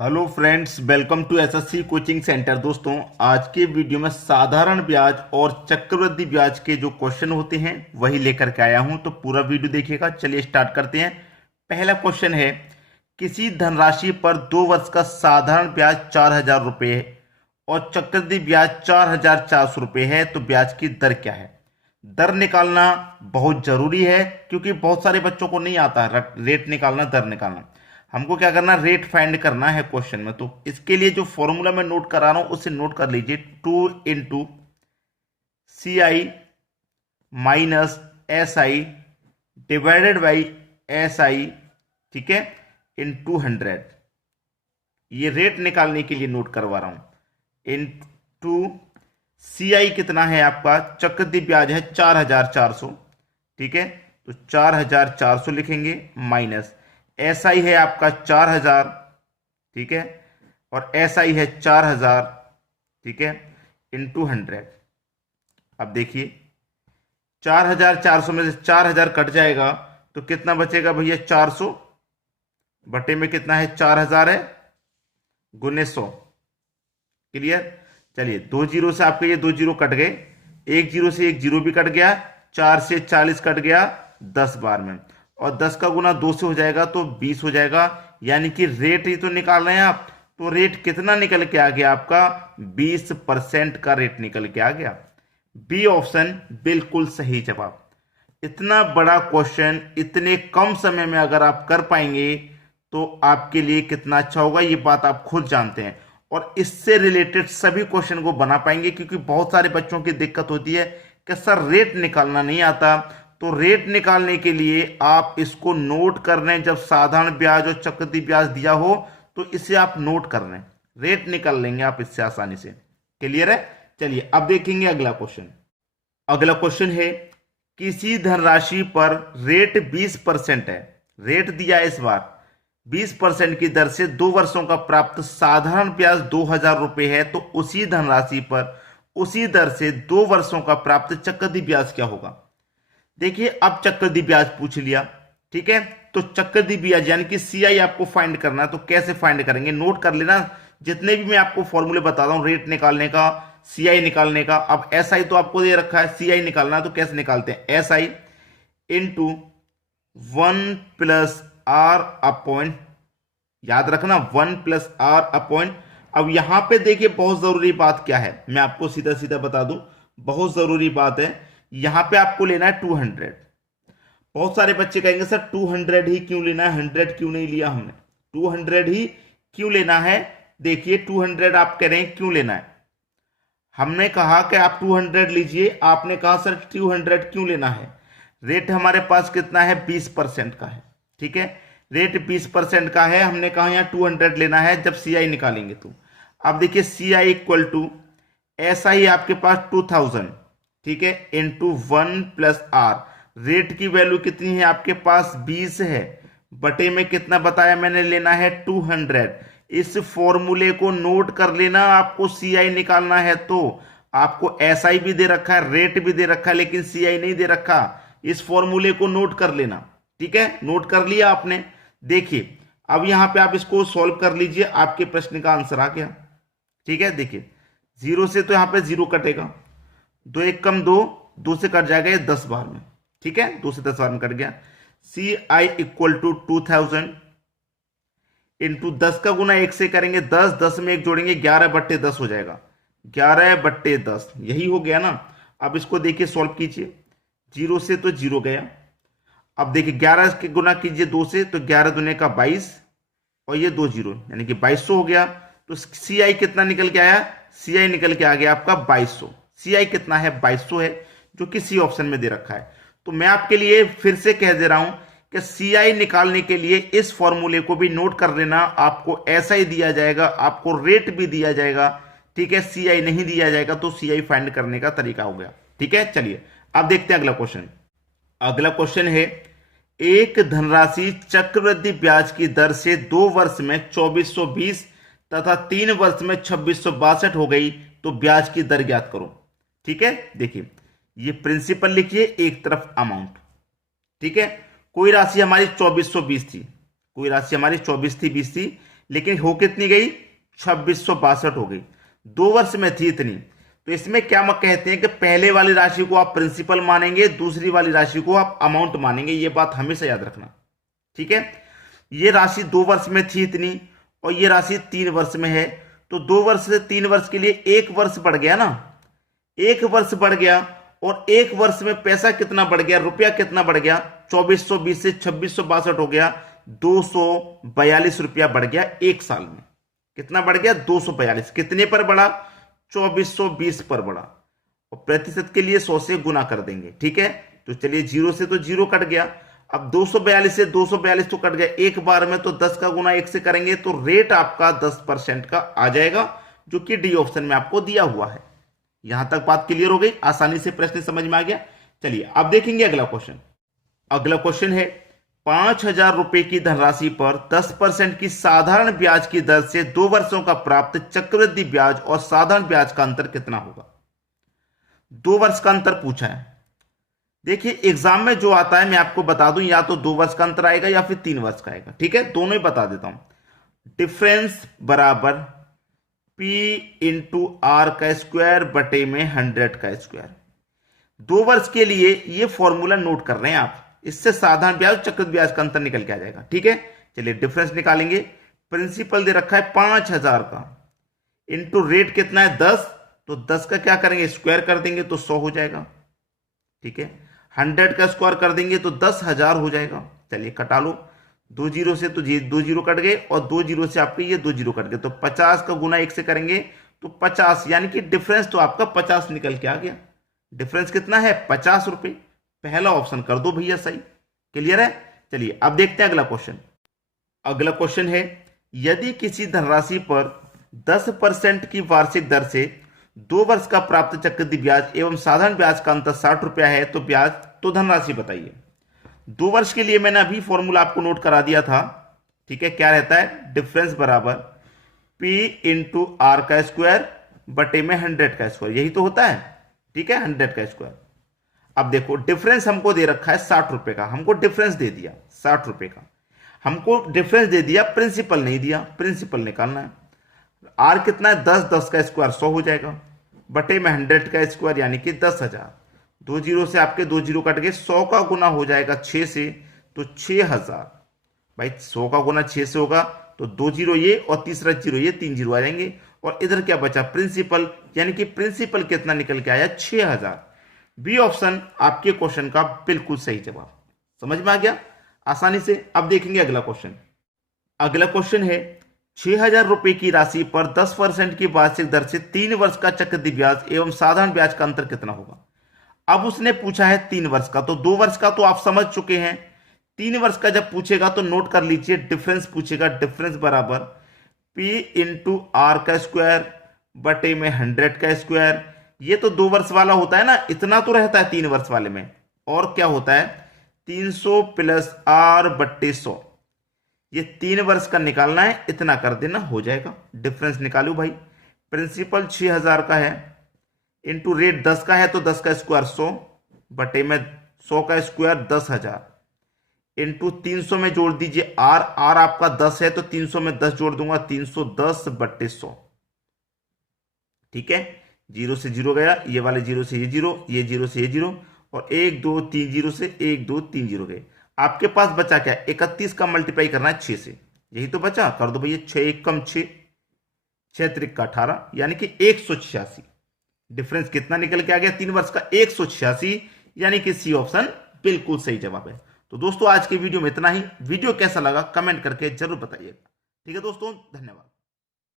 Hello friends, welcome to SSC coaching centre. दोस्तों, आज के वीडियो में साधारण ब्याज और चक्रवृद्धि ब्याज के जो क्वेश्चन होते हैं वही लेकर के आया हूं, तो पूरा वीडियो देखिएगा। चलिए स्टार्ट करते हैं। पहला क्वेश्चन है, किसी धनराशि पर 2 वर्ष का साधारण ब्याज 4,000 रुपये है और चक्रवृद्धि ब्याज 4,400 रुपये है, तो ब्याज की दर क्या है? दर निकालना बहुत जरूरी है क्योंकि बहुत सारे बच्चों को नहीं आता है रेट निकालना, दर निकालना। हमको क्या करना, रेट फाइंड करना है क्वेश्चन में। तो इसके लिए जो फॉर्मूला मैं नोट करा रहा हूं उसे नोट कर लीजिए। 2 × CI - SI divided by SI, ठीक है, इन 200। ये रेट निकालने के लिए नोट करवा रहा हूं। इन 2 CI कितना है आपका? चक्रवृद्धि ब्याज है 4,400, ठीक है, तो 4,400 लिखेंगे माइनस SI है आपका 4,000, ठीक है, और SI है 4,000, ठीक है, इन 200। अब देखिए 4,400 में से 4,000 कट जाएगा तो कितना बचेगा भैया? 400 बटे में कितना है? 4,000 है, गुने 100। क्लियर? चलिए, 2 जीरो से आपके ये 2 जीरो कट गए, 1 जीरो से 1 जीरो भी कट गया, 4 से 40 कट गया 10 बार में, और 10 का गुना 2 से हो जाएगा तो 20 हो जाएगा। यानी कि रेट ही तो निकाल रहे हैं आप, तो रेट कितना निकल के आ गया आपका? 20% का रेट निकल के आ गया। बी ऑप्शन बिल्कुल सही जवाब। इतना बड़ा क्वेश्चन इतने कम समय में अगर आप कर पाएंगे तो आपके लिए कितना अच्छा होगा, ये बात आप खुद जानते हैं। और इससे रिलेटेड सभी क्वेश्चन को बना पाएंगे, क्योंकि बहुत सारे बच्चों की दिक्कत होती है कि सर रेट निकालना नहीं आता। तो रेट निकालने के लिए आप इसको नोट कर लें, जब साधारण ब्याज और चक्रवृद्धि ब्याज दिया हो तो इसे आप नोट कर लें, रेट निकाल लेंगे आप इससे आसानी से। क्लियर है? चलिए अब देखेंगे अगला क्वेश्चन। अगला क्वेश्चन है, किसी धनराशि पर रेट 20% है, रेट दिया है इस बार 20% की दर से 2 वर्षों का प्राप्त साधारण ब्याज 2,000 रुपये है, तो उसी धनराशि पर उसी दर से 2 वर्षों का प्राप्त चक्रवृद्धि ब्याज क्या होगा? देखिए, अब चक्रवृद्धि ब्याज पूछ लिया, ठीक है, तो चक्रवृद्धि ब्याज यानी कि CI आपको फाइंड करना है। तो कैसे फाइंड करेंगे? नोट कर लेना, जितने भी मैं आपको फॉर्मूले बता रहा हूं रेट निकालने का, CI निकालने का। अब SI तो आपको दे रखा है, CI निकालना है, तो कैसे निकालते हैं? SI इंटू 1 + R अपॉइंट, याद रखना 1 + R अपॉइंट। अब यहां पे देखिए बहुत जरूरी बात क्या है, मैं आपको सीधा सीधा बता दूं, बहुत जरूरी बात है। यहां पे आपको लेना है 200। बहुत सारे बच्चे कहेंगे सर 200 ही क्यों लेना है, 100 क्यों नहीं लिया हमने? 200 ही क्यों लेना है? देखिए 200 आप कह रहे हैं क्यों लेना है, हमने कहा कि आप 200 लीजिए, आपने कहा सर 200 क्यों लेना है? रेट हमारे पास कितना है? 20% का है, ठीक है, रेट 20% का है, हमने कहा यहाँ 200 लेना है जब CI निकालेंगे तो। अब देखिए CI इक्वल टू ऐसा ही आपके पास 2000, ठीक है, इंटू 1 + R। रेट की वैल्यू कितनी है आपके पास? 20 है, बटे में कितना बताया मैंने? लेना है 200। इस फॉर्मूले को नोट कर लेना, आपको CI निकालना है तो। आपको SI भी दे रखा है, रेट भी दे रखा है, लेकिन CI नहीं दे रखा। इस फॉर्मूले को नोट कर लेना, ठीक है, नोट कर लिया आपने। देखिए अब यहां पे आप इसको सॉल्व कर लीजिए, आपके प्रश्न का आंसर आ गया, ठीक है। देखिए 0 से तो यहां पे 0 कटेगा, 2 1 कम 2, 2 से कट जाएगा ये 10 बार में, ठीक है, 2 से 10 बार में कट गया। CI इक्वल टू 2000 इंटू 10 का गुना 1 से करेंगे 10, 10 में 1 जोड़ेंगे 11/10 हो जाएगा, 11/10, यही हो गया ना। अब इसको देखिए सॉल्व कीजिए, 0 से तो 0 गया। अब देखिए 11 के गुना कीजिए 2 से, तो 11 दूने का 22, और ये 2 जीरो यानी कि 2200 हो गया। तो CI कितना निकल के आया? CI निकल के आ गया आपका 2200। CI कितना है? 2200 है, जो कि C ऑप्शन में दे रखा है। तो मैं आपके लिए फिर से कह दे रहा हूं कि CI निकालने के लिए इस फॉर्मूले को भी नोट कर लेना। आपको SI दिया जाएगा, आपको रेट भी दिया जाएगा, ठीक है, CI नहीं दिया जाएगा, तो CI फाइंड करने का तरीका हो गया, ठीक है। चलिए अब देखते हैं अगला क्वेश्चन। अगला क्वेश्चन है, एक धनराशि चक्रवृद्धि ब्याज की दर से 2 वर्ष में 2420 तथा 3 वर्ष में 2662 हो गई, तो ब्याज की दर ज्ञात करो, ठीक है। देखिए ये प्रिंसिपल लिखिए, एक तरफ अमाउंट, ठीक है। कोई राशि हमारी 2420 थी, कोई राशि हमारी 24 थी, 20 थी, लेकिन हो कितनी गई, 2662 हो गई। 2 वर्ष में थी इतनी। तो इसमें क्या कहते हैं कि पहले वाली राशि को आप प्रिंसिपल मानेंगे, दूसरी वाली राशि को आप अमाउंट मानेंगे। ये बात हमेशा याद रखना, ठीक है। ये राशि 2 वर्ष में थी इतनी और ये राशि 3 वर्ष में है। तो 2 वर्ष से 3 वर्ष के लिए 1 वर्ष बढ़ गया ना, 1 वर्ष बढ़ गया। और 1 वर्ष में पैसा कितना बढ़ गया, रुपया कितना बढ़ गया, 2420 से 2662 हो गया, 242 रुपया बढ़ गया 1 साल में। कितना बढ़ गया, 242। कितने पर बढ़ा, 2420 पर बढ़ा। और प्रतिशत के लिए 100 से गुना कर देंगे, ठीक है। तो चलिए 0 से तो 0 कट गया। अब 242 से 242 तो कट गया एक बार में, तो 10 का गुना 1 से करेंगे तो रेट आपका 10% का आ जाएगा, जो कि डी ऑप्शन में आपको दिया हुआ है। यहां तक बात क्लियर हो गई, आसानी से प्रश्न समझ में आ गया। चलिए अब देखेंगे अगला क्वेश्चन। अगला क्वेश्चन है 5000 रुपए की धनराशि पर 10% की साधारण ब्याज की दर से 2 वर्षों का प्राप्त चक्रवृद्धि ब्याज और साधारण ब्याज का अंतर कितना होगा। 2 वर्ष का अंतर पूछा है। देखिए एग्जाम में जो आता है मैं आपको बता दूं, या तो 2 वर्ष का अंतर आएगा या फिर 3 वर्ष का आएगा, ठीक है। दोनों ही बता देता हूं। डिफरेंस बराबर P इंटू आर का स्क्वायर बटे में 100 का स्क्वायर। 2 वर्ष के लिए ये फॉर्मूला नोट कर रहे हैं आप, इससे साधारण ब्याज चक्रवृद्धि ब्याज का अंतर निकल के आ जाएगा, ठीक है। चलिए डिफरेंस निकालेंगे। प्रिंसिपल दे रखा है 5000 का, इंटू रेट कितना है 10, तो 10 का क्या करेंगे, स्क्वायर कर देंगे तो 100 हो जाएगा, ठीक है। 100 का स्क्वायर कर देंगे तो 10,000 हो जाएगा। चलिए कटा लो, 2 जीरो से तो 2 जीरो कट गए और 2 जीरो से आपके ये 2 जीरो कट गए। तो 50 का गुना 1 से करेंगे तो 50, यानी कि डिफरेंस तो आपका 50 निकल के आ गया। डिफरेंस कितना है, 50 रुपए। पहला ऑप्शन कर दो भैया सही। क्लियर है। चलिए अब देखते हैं अगला क्वेश्चन। अगला क्वेश्चन है यदि किसी धनराशि पर 10% की वार्षिक दर से 2 वर्ष का प्राप्त चक्रवृद्धि ब्याज एवं साधारण ब्याज का अंतर 60 रुपया है तो ब्याज तो धनराशि बताइए। 2 वर्ष के लिए मैंने अभी फॉर्मूला आपको नोट करा दिया था, ठीक है। क्या रहता है, डिफरेंस बराबर P इंटू आर का स्क्वायर बटे में 100 का स्क्वायर, यही तो होता है, ठीक है, 100 का स्क्वायर। अब देखो डिफरेंस हमको दे रखा है 60 रुपए का, हमको डिफरेंस दे दिया 60 रुपए का, हमको डिफरेंस दे दिया, प्रिंसिपल नहीं दिया, प्रिंसिपल निकालना है। आर कितना है 10, 10 का स्क्वायर 100 हो जाएगा, बटे में 100 का स्क्वायर यानी कि 10,000। 2 जीरो से आपके 2 जीरो कट गए, 100 का गुना हो जाएगा 6 से, तो 6000। भाई 100 का गुना 6 से होगा तो 2 जीरो ये और तीसरा जीरो ये, 3 जीरो आ जाएंगे। और इधर क्या बचा, प्रिंसिपल, यानी कि प्रिंसिपल कितना निकल के आया, 6000। बी ऑप्शन आपके क्वेश्चन का बिल्कुल सही जवाब। समझ में आ गया आसानी से। अब देखेंगे अगला क्वेश्चन। अगला क्वेश्चन है 6000 रुपए की राशि पर 10% की वार्षिक दर से 3 वर्ष का चक्रवृद्धि ब्याज एवं साधारण ब्याज का अंतर कितना होगा। अब उसने पूछा है 3 वर्ष का, तो 2 वर्ष का तो आप समझ चुके हैं। 3 वर्ष का जब पूछेगा तो नोट कर लीजिए, डिफरेंस पूछेगा। डिफरेंस बराबर P इंटू आर का स्क्वायर बटे में 100 का स्क्वायर। ये तो 2 वर्ष वाला होता है ना, इतना तो रहता है 3 वर्ष वाले में। और क्या होता है, 300 प्लस आर बट्टे 100। ये 3 वर्ष का निकालना है, इतना कर देना हो जाएगा। डिफरेंस निकालू भाई। प्रिंसिपल 6000 का है, इंटू रेट 10 का है तो 10 का स्क्वायर 100 बटे में 100 का स्क्वायर 10,000, इंटू 300 में जोड़ दीजिए आर, आर आपका 10 है तो 300 में 10 जोड़ दूंगा, 310 बट्टे 100, ठीक है। 0 से 0 गया, ये वाले 0 से ये 0, ये 0 से ये 0, और 1 2 3 0 से 1 2 3 0 गए। आपके पास बचा क्या, 31 का मल्टीप्लाई करना है 6 से, यही तो बचा, कर दो भैया। 6 1 कम 6, 6 त्रिक का 18, यानी कि 186। डिफरेंस कितना निकल के आ गया, 3 वर्ष का 186, यानी कि सी ऑप्शन बिल्कुल सही जवाब है। तो दोस्तों आज के वीडियो में इतना ही। वीडियो कैसा लगा कमेंट करके जरूर बताइएगा, ठीक है दोस्तों, धन्यवाद।